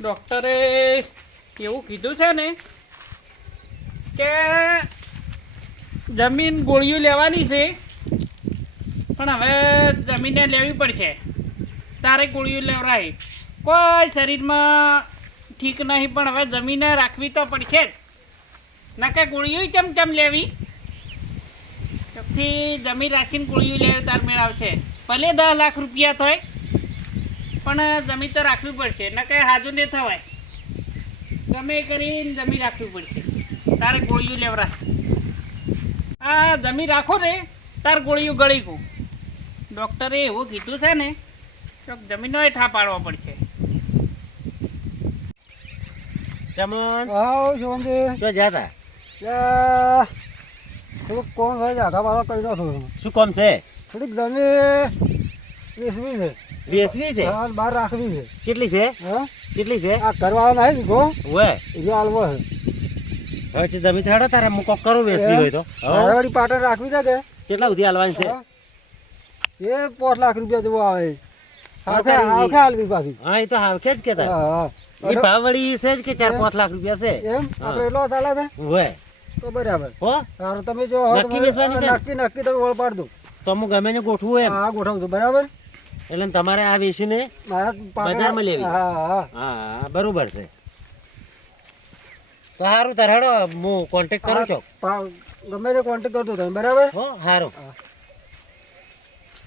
ડૉક્ટરે એવું કીધું છે ને કે જમીન ગોળીઓ લેવાની છે, પણ હવે જમીને લેવી પડશે. તારે ગોળીઓ લેવરાય કોઈ શરીરમાં ઠીક નહીં, પણ હવે જમીને રાખવી તો પડશે જ. ના કે ગોળીઓ કેમ કેમ લેવી? તેથી જમીન રાખીને ગોળીઓ લેવી તાર મેળ આવશે. ભલે 10 લાખ રૂપિયા થાય, પણ જમીન તો રાખવી પડશે. ના કે હાજુ નહીં થવાય. ગમે કરીને જમીન રાખવી પડશે. તારે ગોળીઓ લેવરા. આ જમીન રાખો ને તાર ગોળીઓ ગળી ગયું. ડૉક્ટરે એવું કીધું છે ને તો જમીનનો ઠા પાડવો પડશે. ચમન આવો શોંદે જો જાતા થોડુંક કોણ થાય છે આખા પાછા કરી નાખો શું કામ છે? થોડીક જમીન વેચવી છે, વેસવી છે? હાલ બહાર રાખવી છે. કેટલી છે? હા કેટલી છે? આ કરવાના હે વિગો ઓય એ હાલવો છે. હવે છે જમી થાડો તારે હું કોક કરું વેસવી હોય તો. મારે વળી પાટણ રાખવી છે કે કેટલા સુધી હાલવાની છે? હા. તે 5 લાખ રૂપિયા જેવું આવે. હા, આખે તારી- આખે હાલવી પાછી. હા એ તો હાવ કે જ કેતા હા હા એ ભાવડી છે જ કે 4-5 લાખ રૂપિયા છે. એમ હા. આપણે એટલો ચાલે છે ઓય તો બરાબર. હો સારું તમે જો હોય તો નક્કી વેચવાની છે ને? નક્કી તમે ઓળ પાડ દો. તો હું ગમે ને ગોઠવું એમ. હા ગોઠવું છું બરાબર. એટલે તમારે આ વેચીને મારા બજારમાં લેવી? હા હા હા બરોબર છે. તો સારું તાર હેડો હું કોન્ટેક કરું છું. ગમે તે કોન્ટેક્ટ કરતો તમે બરાબર. હો સારું. હા.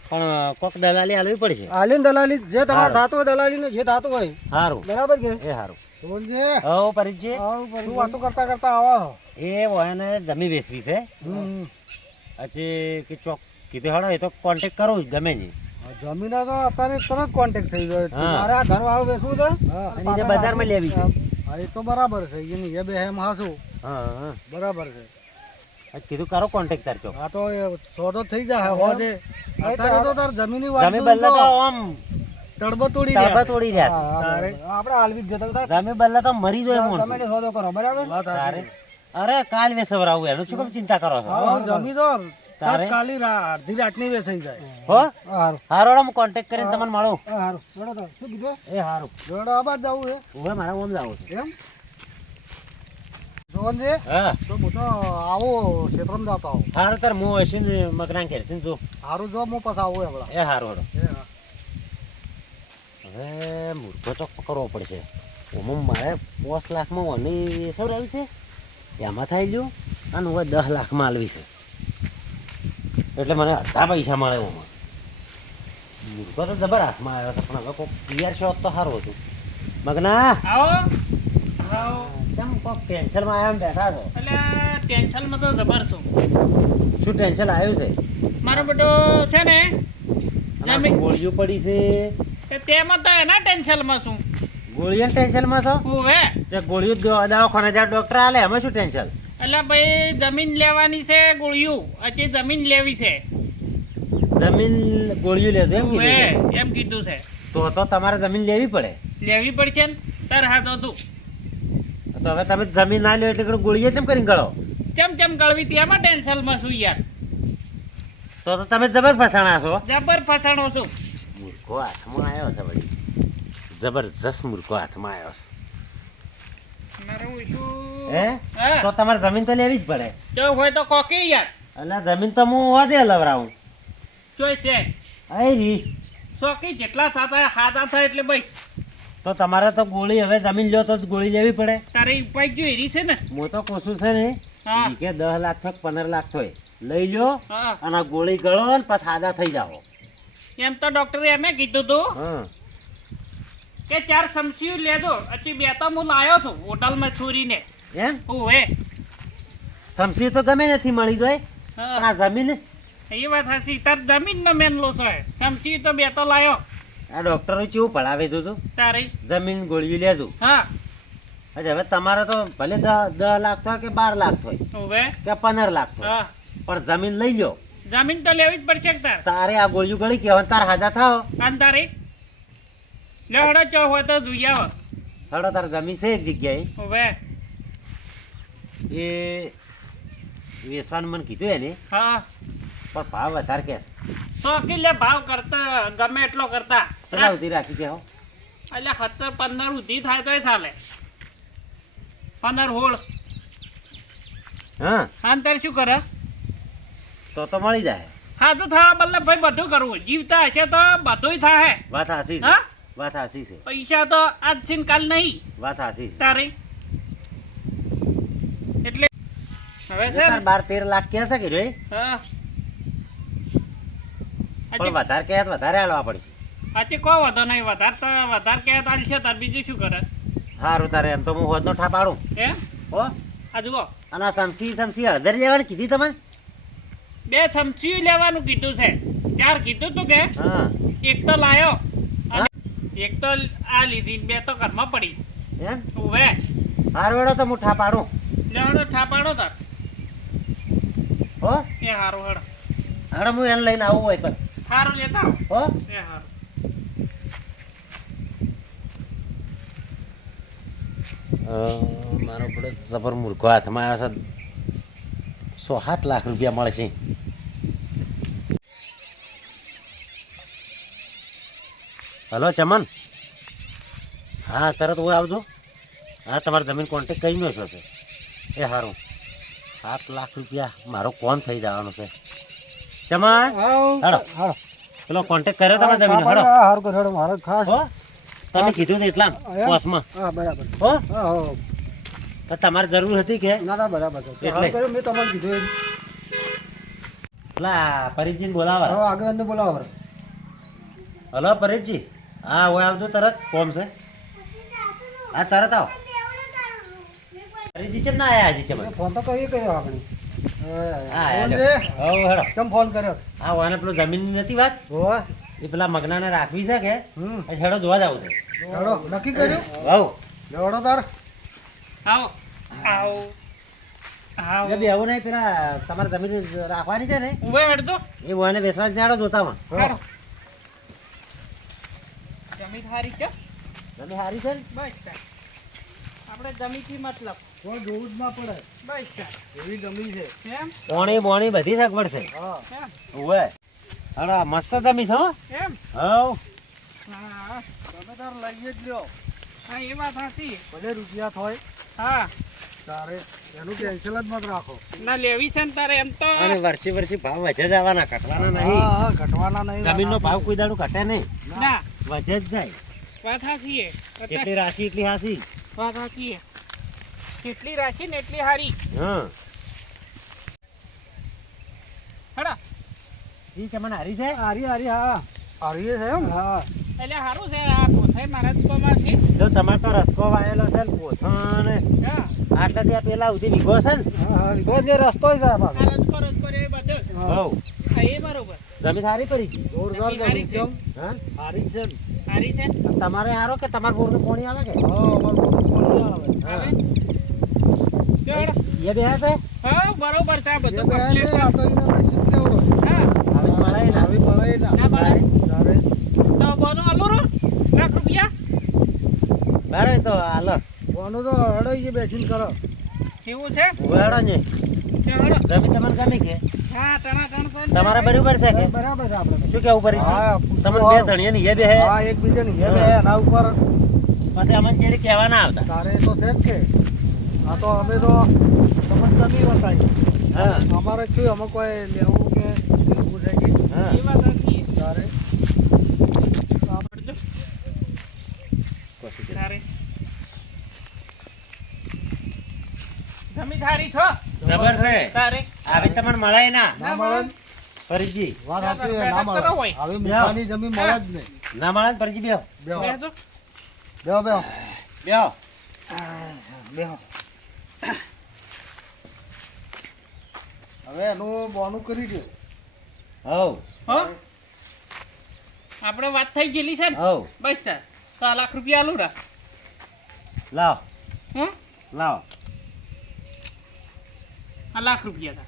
પણ કોક દલાલી આલવી પડશે. આલીન દલાલી જે તમારે સારું. થતું હોય દલાલી ને જે થતું હોય સારું બરાબર કે એ સારું. બોલજે હો પરિચય શું વાતો કરતા કરતા આવો. એ એને જમી વેચવી છે. પછી કે ચોક કીધું હેડો એ તો કોન્ટેક કરું જ ગમે નહીં. જમીન તો અત્યારે તરત કોન્ટેક્ટ થઈ ગયો. હા. મારે આ ઘર વાળું બેસવું છે અને જે બજારમાં લેવી છે. હા એ તો બરાબર છે એની એ બે હેમ હાસું હા હા બરાબર છે. આ કીધું કરો કોન્ટેક તાર ચોક. આ તો એ સોદો થઈ જાય હોજે અત્યારે તો તાર જમીની જમી બદલા તો આમ તડબો તોડી તાબા તોડી રહ્યા છે. તારે આપણે હાલવી જ જતા જમી બદલા તો મરી જાય તમે મોણ. ને સોદો કરો બરાબર. તારે અરે કાલ વેસવરાવું એનું શું કેમ ચિંતા કરો છો? જમી તો તારે? કાલી અડધી રાતની વેચાઈ જાય. હો સારું હારો હું કોન્ટેક કરીને તમને મળું. સારું જોડો તો શું કીધું એ સારું. જોડો આબાદ જવું છે હવે મારે ઓમ જવું છે. એમ જોનજી હા તો હું તો આવો ક્ષેત્રમાં જતો આવું. સારું તાર હું હસીને મકરાન કરશીને તું. સારું જો હું પછી આવું એવડા. એ સારું હેડો. હવે મૂર્ખો તો પકડવો પડશે. ઓમાં મારે 5 લાખમાં ઓની સૌ આવી છે એમાં થઈ ગયું અને હવે 10 લાખમાં આલવી છે એટલે મને અડધા પૈસા મળે. ઓમાં મૂર્ખો તો જબર હાથમાં આવ્યો હતો પણ હવે કોઈક ક્લિયર શોટ તો સારું હતું. મગના આવો આવો. કેમ કોઈક ટેન્શનમાં આવ્યા બેઠા છો? એટલે ટેન્શનમાં તો જબર છું. શું ટેન્શન આવ્યું છે? મારો બેટો છે ને અને આ ગોળીઓ પડી છે. કે તેમાં તો એના ટેન્શનમાં છું. ગોળીઓ ટેન્શનમાં છો? હું હે તે ગોળીઓ દવાખાને જ્યાં ડોક્ટર આલે એમાં શું ટેન્શન? એટલે ભાઈ જમીન લેવાની છે ગોળીઓ, હજી જમીન લેવી છે. જમીન ગોળીઓ લેજો એમ હું હે કીધું છે? એમ કીધું છે. તો તમારે જમીન લેવી પડે. લેવી પડશે ને તાર હાથ હતું. તો હવે તમે જમીન ના લો એટલે કે ગોળીઓ કેમ કરીને ગળો? કેમ ગળવી તેમાં ટેન્શનમાં છું યાર. તો તમે જબર ફસાણા છો. જબર ફસાણો છું. મૂર્ખો હાથમાં આવ્યો છે વળી. જબરજસ્ત મૂર્ખો હાથમાં આવ્યો છે. મારું શું હે હા. તો તમારે જમીન તો લેવી જ પડે. જો હોય તો કોકી યાર. એટલે જમીન તો હું હોદે લવરાવું. જોઈ છે આઈ રી શોકી જેટલા થતા હાથા થાય એટલે ભાઈ તો તમારે તો ગોળી હવે જમીન લ્યો તો જ ગોળી લેવી પડે. તારી ઉપાય જો એરી છે ને. હું તો કોશું છે ને હા. ઈ કે 10 લાખ થાય 15 લાખ થાય લઈ લ્યો હા અને આ ગોળી ગળો ને પછી સાદા થઈ જાઓ. એમ તો ડોક્ટરે એમે કીધું તું હા કે 4 સમસી લેજો. હજી 2 તો હું લાયો છું હોટલમાં છોરીને. એમ હું હે સમસી તો ગમે નથી મળી જાય પણ હા આ જમીન એ વાત સાચી. તાર જમીનનો મેનલો છે. સમસી તો 2 તો લાયો આ ડોક્ટરો કેવું પડાવે તું તારી. જમીન ગોળવી લેજો. હા અચ્છા હવે તમારે તો ભલે 10 લાખ થાય કે 12 લાખ થાય હવે કે 15 લાખ થાય હા પણ જમીન લઈ લો. જમીન તો લેવી જ પડશે કે તાર. તારે આ ગોળીઓ ગળી કે તાર હાજા થાવ અને તારી લેવડો ચો હોય તો જોઈ આવો. હડો તાર જમીન છે એક જગ્યાએ હવે એ વેસવાનું મને કીધું એને હા પણ ભાવ વધારે કે શોકી લે ભાવ કરતા ગમે એટલો કરતા. ચલા ઉધી રાશી કે હો એટલે 17-15 સુધી થાય તોય ચાલે 15-16 હા અને તારે શું કરે તો મળી જાય. હા તો થવા બદલે ભાઈ બધું કરવું જીવતા હશે તો બધુંય થાય વાત સાચી છે. હા વાત સાચી છે. પૈસા તો આજ છે ને કાલ નહીં વાત સાચી છે. તારી એટલે હવે છે તાર ને 12-13 લાખ કહે છે કે રે હા પણ વધારે કહે તો વધારે હાલવા પડશે. હજી કોઈ વાંધો નહીં વધારે કે ચાલશે તાર બીજું શું કરે સારું તારે એમ તો હું હોદનો ઠા પાડું એમ હો. આ જુઓ અને આ સમસી હળદર લેવાની કીધી તમે? 2 ચમચી લેવાનું કીધું છે 4 કીધું તું કે હા એક તો લાયો અને એક તો આ લીધી ને 2 તો ઘરમાં પડી એમ ઉભે હાર વેળો તો હું ઠા પાડું લેવાનો ઠાપાડો તાર હો. એ હારું હેડો હવે હું એને લઈને આવું હોય પણ હારું લેતા આવો હો. એ હારું મારો બધો જબર મૂર્ખો હાથમાં આવ્યો છે. 6-7 લાખ રૂપિયા મળશે. હલો ચમન, હા તરત હું આવજો. હા તમારે જમીન કોન્ટેક કરી નાખ્યો છે. એ સારું 7 લાખ રૂપિયા મારો કોણ થઈ જવાનો છે. ચમન હાલો હાલો પેલો કોન્ટેક કર્યો તમારે જમીન હાલો હારું કર હેડો મારે ખાસ હો. તમે કીધું ને એટલા પોસમાં હા બરાબર હો. હા હો તો તમારે જરૂર હતી કે ના ના બરાબર છે એટલે? હારું કર્યું મેં તમારે કીધું એમ. પેલા પરેશજીને બોલાવા. હવે આગેવાનને બોલાવો હલો પરેશજી, હા હું આવજો તરત. કોમ છે હા તરત આવો. પરેશજી ચમ ના આયા હજી ચમ? ફોન તો કઈ કર્યો આપણે હા ફોન હેલો. દે. હવ હેડો. ચમ ફોન કર્યો હા વાને પેલો જમીનની નથી વાત હો એ પેલા મગનાને રાખવી છે કે હમ એ હેડો જોવા જવું છે. હેડો નક્કી કર્યું હવ લેવડો તાર આવો આવો આવો એટલે બી આવું નહીં, પેલા તમારે જમીન રાખવાની છે ને ઉભે હેડતો એ વાને બેસવાની છે. હેડો જોતામાં હારો જમીન હારી છે જમીન સારી છે ને? બસ સાહેબ. આપણે જમીનથી મતલબ કોઈ જોવું જ ના પડે બસ સાહેબ. એવી જમીન છે એમ પોણી બોણી બધી સગવડ છે. હા એમ ઓવે હેડો મસ્ત જમીન છે હો. એમ હવ હા તમે તાર લઈએ જ લ્યો હા એ વાત સાચી ભલે રૂપિયા થાય હા તારે એનું ટેન્શન જ મત રાખો ના લેવી છે ને તારે એમ તો અને વર્ષે ભાવ વચે જ આવવાના, ઘટવાના નહીં. હા હા ઘટવાના નહીં જમીનનો ભાવ કોઈ દાડું ઘટે નહીં, ના વધે જ જાય. વાત સાચી છે જેટલી રાશિ એટલી હાસી. વાત સાચી છે જેટલી રાખી ને એટલી હારી હા હડા જી તમને હારી છે. હારી હારી હા હારી છે એમ હા એટલે સારું છે આ કોથાઈ મારા દુકાનમાંથી જો તમારે તો રસ્કો વાયેલો છે ને કોથણ ને હા આટલે ત્યાં પેલા સુધી વીઘો છે ને. હા કોઈ જે રસ્તો જ છે પાછો. આ રજકો એ બધું હવ હા એ બરોબર જમીન સારી પડી ગઈ. જોરદાર હારી જમીન છે એમ. હા હારી છે ને. હારી છે તમારે હારો કે તમારે બોરનું પાણી આવે કે હા અમારું મોટું આવે હા આવે ચાલ. એ બે છે. હા બરોબર છે આ એ બધું બે ને complete. આ તો એના નસીબ કેવડો. હા હવે મળે ને. આવી મળે ના. ના મળે. તારે તો બોનો આલો રો લાખ રૂપિયા બરાબર તો હાલો કોનું તો હેડો ઈ બેસીને કરો એવું છે વેડો ને ચાલો જમીન તમને ગમી કે હા ટણા ટણ તો તમારે બરાબર છે કે બરાબર છે આપણે શું કેવું પડી છે? હા, તમને બે ધણીએ ને એ બે હે હા એકબીજા ની હે બે એના ઉપર પછી અમને ચેડી કહેવા ના આવતા. તારે તો છે જ કે આ તો અમે તો તમને જમી બતાવી હા અમારે શું અમે કોઈ લેવું કે લેવું છે કે હા એ વાત સાચી છે. તારે પડજો. તારે જમી થારી છો જબર છે. તારે આવી તમને મળે ના ના મળે ને. ફરીજી વાત ના, સાચી છે, મહેનત ના કરો મળે હોય. આવી મૂળાની જમીન મળે જ નહીં ના મળે ને ફરીજી બેહો બેહો બેસો. બેહો બેહો બેહો બેહો હવે એનું બોનું કરી દો હવ હો આપણે વાત થઈ ગયેલી છે ને હવ બસ ચાલ તો આ લાખ રૂપિયા આલું રા લાવ હં લાવ આ લાખ રૂપિયા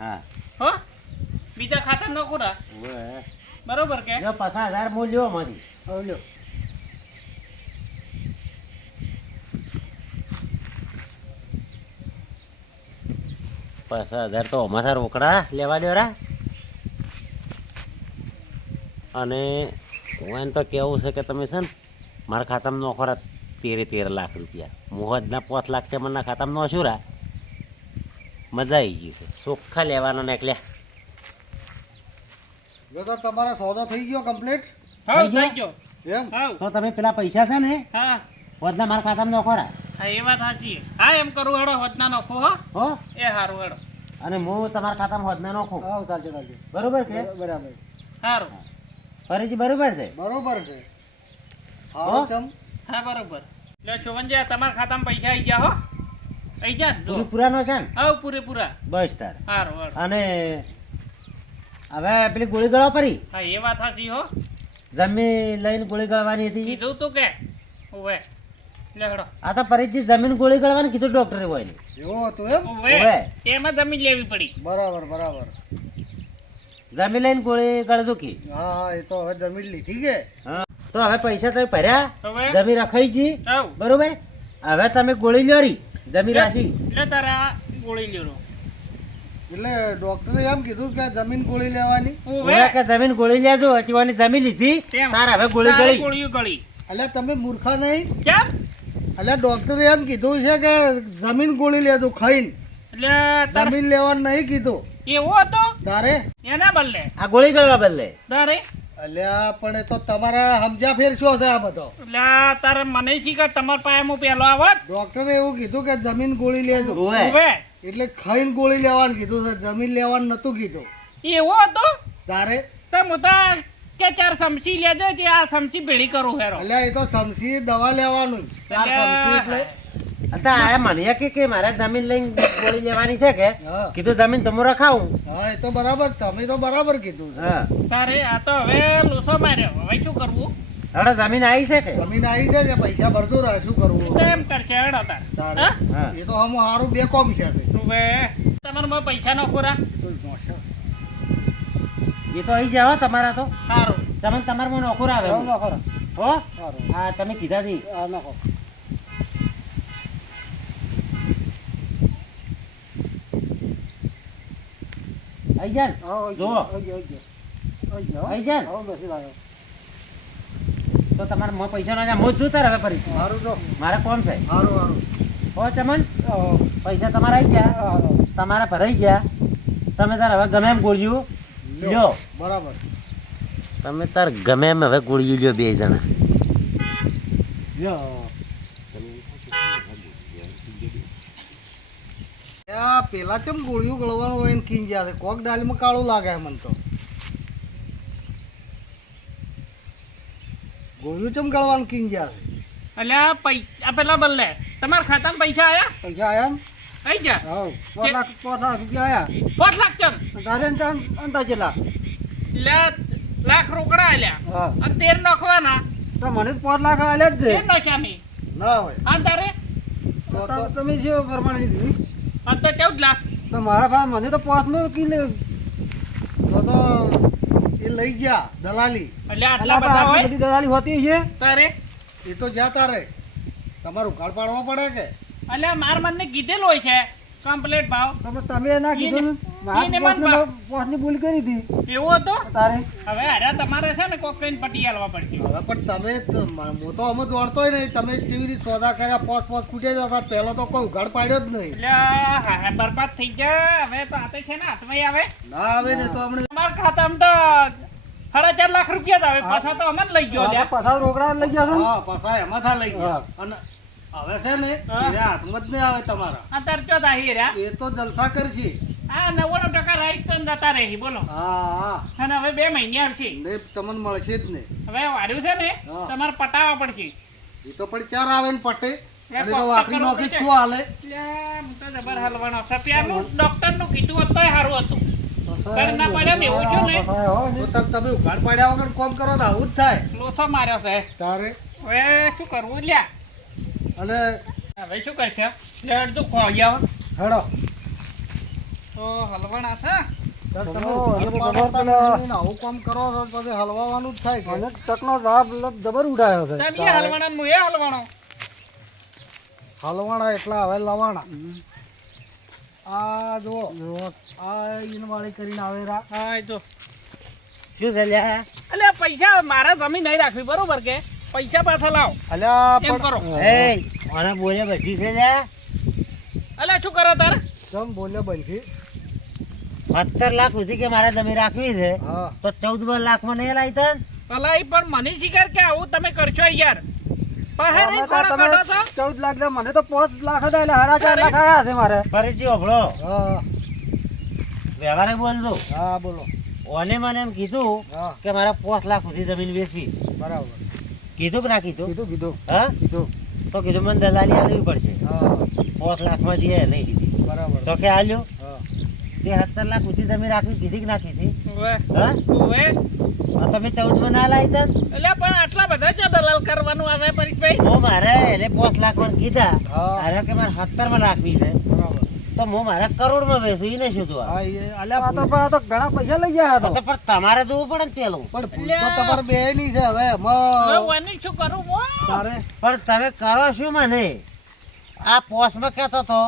હા હો બીજા ખાતા નો રા ઓવે. બરોબર કે જો 50,000 મૂલ્યો માંથી હવે લ્યો 50,000 તો અમારા રોકડા લેવા દો રા. અને હું એને તો કેવું છે કે તમે છે ને મારા ખાતામાં નોખરા 13 લાખ રૂપિયા મોહજના 5 લાખ તમારા ખાતામાં નોશું રા મજા આવી ગઈ છે ચોખ્ખા લેવાનો ને એટલે જો તો તમારો સોદો થઈ ગયો કમ્પ્લીટ હા થઈ થઈ ગયો એમ હા તો તમે પેલા પૈસા છે ને હા હોજના મારા ખાતામાં નોખરા હા એ વાત સાચી હા એમ કરું હેડો હોદના નોખો હો હો એ સારું હેડો અને હું તમારા ખાતામાં હોજના નોખું હા ચાલશે ચાલશે બરોબર કે બરાબર સારું ફરીથી બરોબર છે બરોબર છે હો? હા ચમ હા બરોબર લે શોભનજી તમારા ખાતામાં પૈસા આવી ગયા હો આવી ગયા જો પૂરી પુરાનો છે ને હા પૂરેપૂરા બસ તાર સારું હેડો અને હવે પેલી ગોળી ગળવા પડી હા એ વાત સાચી હો જમીન લઈને ગોળી ગળવાની હતી કીધું તું કે ઓવે લે હેડો આ તો ફરીથી જમીન ગોળી ગળવાની કીધું ડોક્ટરે હોય ને એવું હતું એમ ઓવે ઓવે. એમાં જમીન લેવી પડી બરાબર બરાબર જમીન લઈને ગોળી ગળજો કે હા હા એ તો હવે જમીન લીધી કે હા તો હવે પૈસા તમે ભર્યા હવે જમીન રખાઈ છી આવ બરોબર હવે તમે ગોળી લ્યો રી જમીન રાશી લે તારા ગોળી લેરો એટલે ડોક્ટરે એમ કીધું કે જમીન ગોળી લેવાની ઓવે ઓવે કે જમીન ગોળી લેજો અચવાની જમીન લીધી તેમ. તાર હવે ગોળી તારે ગળી ગોળીઓ ગળી એટલે તમે મૂર્ખા નહીં કેમ એટલે ડોક્ટરે એમ કીધું છે કે જમીન ગોળી લેતું ખાઈને એટલે તારે જમીન લેવાનું નહીં કીધું એવો હતો તારે એના બદલે આ ગોળી ગળવા બદલે તારે અલ્યા પણ એ તો તમારા સમજ્યા ફેર શું છે આ બધો એટલે તારે મને શી કે તમારા પાસે હું પેલો આવત ડોક્ટરે એવું કીધું કે જમીન ગોળી લેજો ઓવે ઓવે એટલે ખાઈને ગોળી લેવાનું કીધું છે જમીન લેવાનું નતું કીધું એવો હતો તારે તો હું તો કે 4 સમસી લેજો કે આ સમસી ભેળી કરું હેરો અલ્યા એ તો સમસી દવા લેવાનું ચાર સમસી એટલે આ મને કે મારે જમીન લઈને ગોળી લેવાની છે કે હા કીધું જમીન તમે રખાવું હા એ તો બરાબર તમે તો બરાબર કીધું છે હા તારે આ તો હવે લોસો માર્યો હવે શું કરવું હવે જમીન આવી છે કે જમીન આવી છે કે પૈસા ભરતું રહે શું કરવું તો એમ કરશે હેડો તાર તારે હા? હા એ તો હમ સારું બે કોમ છે તે. હવે તમારા પૈસા નો ખોરા તો મોશા. એ તો આવી જાવ તમારા તો સારું તમે તમારે મને નોખુર આવે હા, નાખો ને. હો સારું. હા તમે કીધા હતી હા, નાખો. આવી જા ને. હા, આવી જુઓ. ગયો, આવી ગયો, આવી ગયો. આવી જા ને. હા, બેસી લાવ્યો. તો તમારે મોં પૈસા ના જાય મોં જ જોતા રહે ફરી સારું તો મારે કોમ છે સારું સારું હો ચમન હા, પૈસા તમારા આવી ગયા હા, તમારા ભરાઈ ગયા તમે તાર હવે ગમે એમ ગોળ્યું લ્યો બરાબર તમે તાર ગમે એમ હવે ગોળ્યું લ્યો બે જણા લ્યો. આ પેલા ચમ ગોળીઓ ગળવાનું હોય ને કીન જ્યાં છે કોક ડાલીમાં કાળું લાગે મને તો ગોળીઓ ચમ ગળવાનું કીન જ્યાં છે એટલે આ પૈસા પેલા બદલે તમારા ખાતામાં પૈસા આયા પૈસા આયા આવી ગયા હા 5 લાખ રૂપિયા આયા 5 લાખ કેમ તારે અંદાજે લાખ એટલે લાખ રોકડા આલ્યા હા અને 13 નાખવાના તો મને 5 લાખ આલ્યા જ 13 નાખ્યા નહીં ના હોય આ તારે તો તમે જે પ્રમાણે લીધી આ તો 14 લાખ તો મારા ભાઈ મને તો 5 નો કિલે તો એ લઈ ગયા દલાલી એટલે આટલા બધા હોય બધી દલાલી હોતી છે તારે એ તો જ્યાં તારે તમારું ઉઘાડ પાડવા પડે કે એટલે માર મને કીધેલું હોય છે કમ્પ્લીટ ભાવ તમે ના કીધું ને. એને મન પાંચ ની ભૂલ કરી હતી એવું હતું તારે હવે અરે તમારે છે ને કોક કઈને પટી આલવા પડશે હવે પણ તમે હું તો અમે દોડતોય નહીં તમે કેવી રીતે સોદા કર્યા પોસ ખૂટે જતા પહેલો તો કોઈ ઉઘાડ પાડ્યો જ નહીં એટલે હા બરબાદ થઈ ગયા હવે તો આતે છે ને હાથમાં આવે ના આવે ને તો હમણાં તમારા ખાતામાં તો 4.5 લાખ રૂપિયા જ આવે પાછા તો અમને લઈ ગયો લ્યા. પાછા રોકડા લઈ ગયા હા પાછા એમાં થા લઈ ગયા અને હવે છે ને હા. એના હાથમાં જ નહીં આવે તમારા આ તાર ચો તાહી રહ્યા એ તો જલસા કરશે આ 90% રાઈસ તો જતા રહી બોલો હા હા અને હવે 2 મહિને આવશે ને તમને મળશે જ ને હવે વાર્યું છે ને હા. તમારે પટાવવા પડશે એ તો પણ ચાર આવે ને પટે અને તો કોક વાપરી કરવું નોખી પડશે. શું હાલે એટલે હું તો જબર હલવાનો છે પેલું ડોક્ટરનું કીધું હોત તોય સારું હતું પણ ના પડ્યા ને એવું છું ને તો તમે ઉઘાડ પાડ્યા વગર કોમ કરો તો આવું જ થાય લોસો માર્યો છે તારે હવે શું કરવું લ્યા અને હવે શું કરશે લે અડધું ખોઈ આવો હેડો તો હલવાના છે આવું કામ કરો તો પછી હલવાનું જ થાય કે તકનો જબર ઉડાયો તમે એ હલવાના ને હું એ હલવાનો હલવાણા એટલા હવે લવાણા આ જુઓ આ ઈનવાળી કરીને આવે રા હા એ જો શું છે લ્યા? એટલે પૈસા મારા જમીન નહીં રાખવી બરોબર કે પૈસા પાછા લાવો અલ્યા એમ પણ કરો એ મને બોલે બધી છે લ્યા. એટલે શું કરો તારે તમ બોલ્યો બનથી 17 લાખ સુધી કે મારે જમીન રાખવી છે હા તો 14 લાખમાં નહીં લાવી તન? ભલાઈ પણ મને શીખર કે આવું તમે કરશો યાર પહેરે અમે તો ખોરો તમે કાઢો છો 14 લાખ દે, મને તો 5 લાખ હતા એટલે 4.5 લાખ આયા છે મારે. ફરીથી ઓભળો, હા વ્યવહારે બોલજો. હા બોલો. ઓને મને એમ કીધું હા કે મારે 5 લાખ સુધી જમીન વેચવી. બરાબર. કીધું કે ના કીધું? કીધું હા કીધું. તો કીધું મને દલાલી આલવી પડશે. હા 5 લાખમાં જે નહીં કીધી બરાબર. તો કે આલ્યો. હા તે 17 લાખ સુધી જમીન રાખવી કીધી કે ના કીધી? ઓવે હા ઓવે આ તમે 14 માં ના લાવી તન? એટલે પણ આટલા બધા જો દલાલ કરવાનું આવે પરીક્ષભાઈ હું મારે એને 5 લાખ માં કીધા હા. અરે કે મારે 17 માં રાખવી છે બરાબર. તો હું મારા કરોડમાં વેચું એને શું જોવા? હા એ અલ્યા આ તો ઘણા પૈસા લઈ ગયા તો પણ તમારે જોવું પડે ને પેલું. પણ ભૂલ તો તમારે બે ની છે હવે હવે એમાં વાની શું કરું હું તારે પણ તમે કરો શું મને? આ પોસમાં કહેતો હતો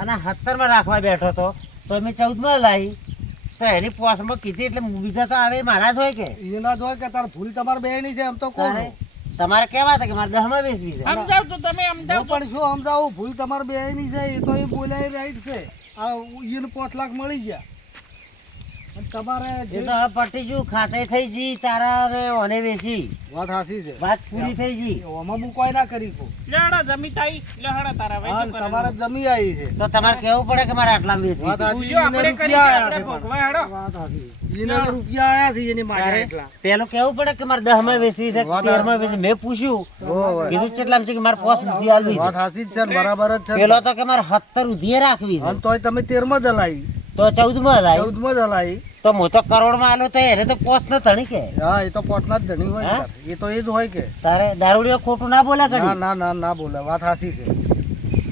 અને 17 માં રાખવા બેઠો હતો તો મેં 14 માં લાવી તો એની પોસમાં કીધી એટલે બીજા તો આવે મારા જ હોય કે એના જો કે તાર ભૂલ તમારે બે ની છે એમ તો કોણ તારે તમારે કેવા હતા કે મારે 10 માં વેચવી છે. સમજાવ તો તમે હું સમજાવ તો પણ શું સમજાવું ભૂલ તમારે બે ની છે એ તો એ બોલાય રાઈટ છે આ એને 5 લાખ મળી ગયા અને તમારે એ જે તો હવે પટી ગયું ખાતે થઈ જી તારા ને ઓને વેચી વાત સાચી છે વાત પૂરી થઈ જી. ઓમાં હું કોઈ ના કરી કહું. લેહડા જમી તાઈ લેહડા તારા હવે હા શું તમારે કરવાનું? જમી આવી છે તો તમારે કેવું પડે કે મારે આટલામાં વેચવી વાત છે. સાચી. પૂછ્યો આપણે એને કરી રૂપિયા આપણે આયા છે ભોગવા હેડો વાત સાચી. એને તો રૂપિયા આયા છે એની માટે તારે એટલા પેલું કેવું પડે કે મારે 10 માં વેચવી છે વાત 13 માં વેચવી. મેં પૂછ્યું હોવે. કીધું કેટલામાં છે કે મારે 5 સુધી આલવી વાત છે. સાચી જ છે ને બરાબર જ છે પેલો તો કે મારે 17 સુધી રાખવી છે અને તોય તમે 13 માં જલાઈ તો 14 માં લાવી 14 માં જલાઈ તો હું તો કરોડ માં આલ્યો તો એને તો 5 ન ધણી કે હા એ તો પોતના જ ધણી હોય ને હા? તાર. એ તો એ જ હોય કે તારે દારૂડિયો ખોટું ના બોલે ના કરી. ના ના ના બોલે વાત સાચી છે.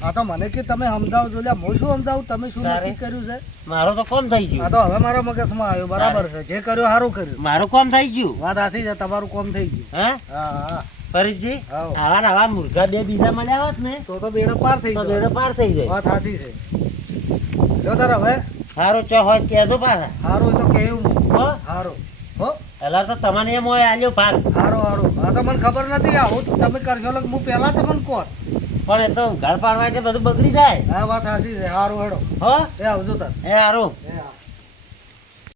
આ તો મને કે તમે સમજાવજો લ્યા હું શું સમજાવું તમે શું તારે? નક્કી કર્યું છે મારું તો કોમ થઈ આ ગયું. તો હવે મારા મગજમાં આવ્યું બરાબર છે જે કર્યું સારું કર્યું મારું કોમ થઈ ગયું. વાત સાચી છે તમારું કોમ થઈ ગયું હા હા હા ફરીદજી હાઉ. આવા ને આવા મુર્ગા બે બીજા મળ્યા હોત ને તો બેડો પાર થઈ તો ગયો બેડો પાર થઈ જાય. વાત સાચી છે જો તાર હવે સારું ચો હોય કહેજો પાછા. સારું તો કેવું હો સારું હો એટલે તો તમને એમ હોય આલ્યો ભાગ. સારું સારું આ તો મને ખબર નથી આવું તો તમે કરશો એટલે હું પહેલા તો મને કોણ પણ એ તો ઘર પાડવા છે બધું બગડી જાય. હા વાત સાચી છે સારું હેડો હો એ આવજો તાર એ હારું. એ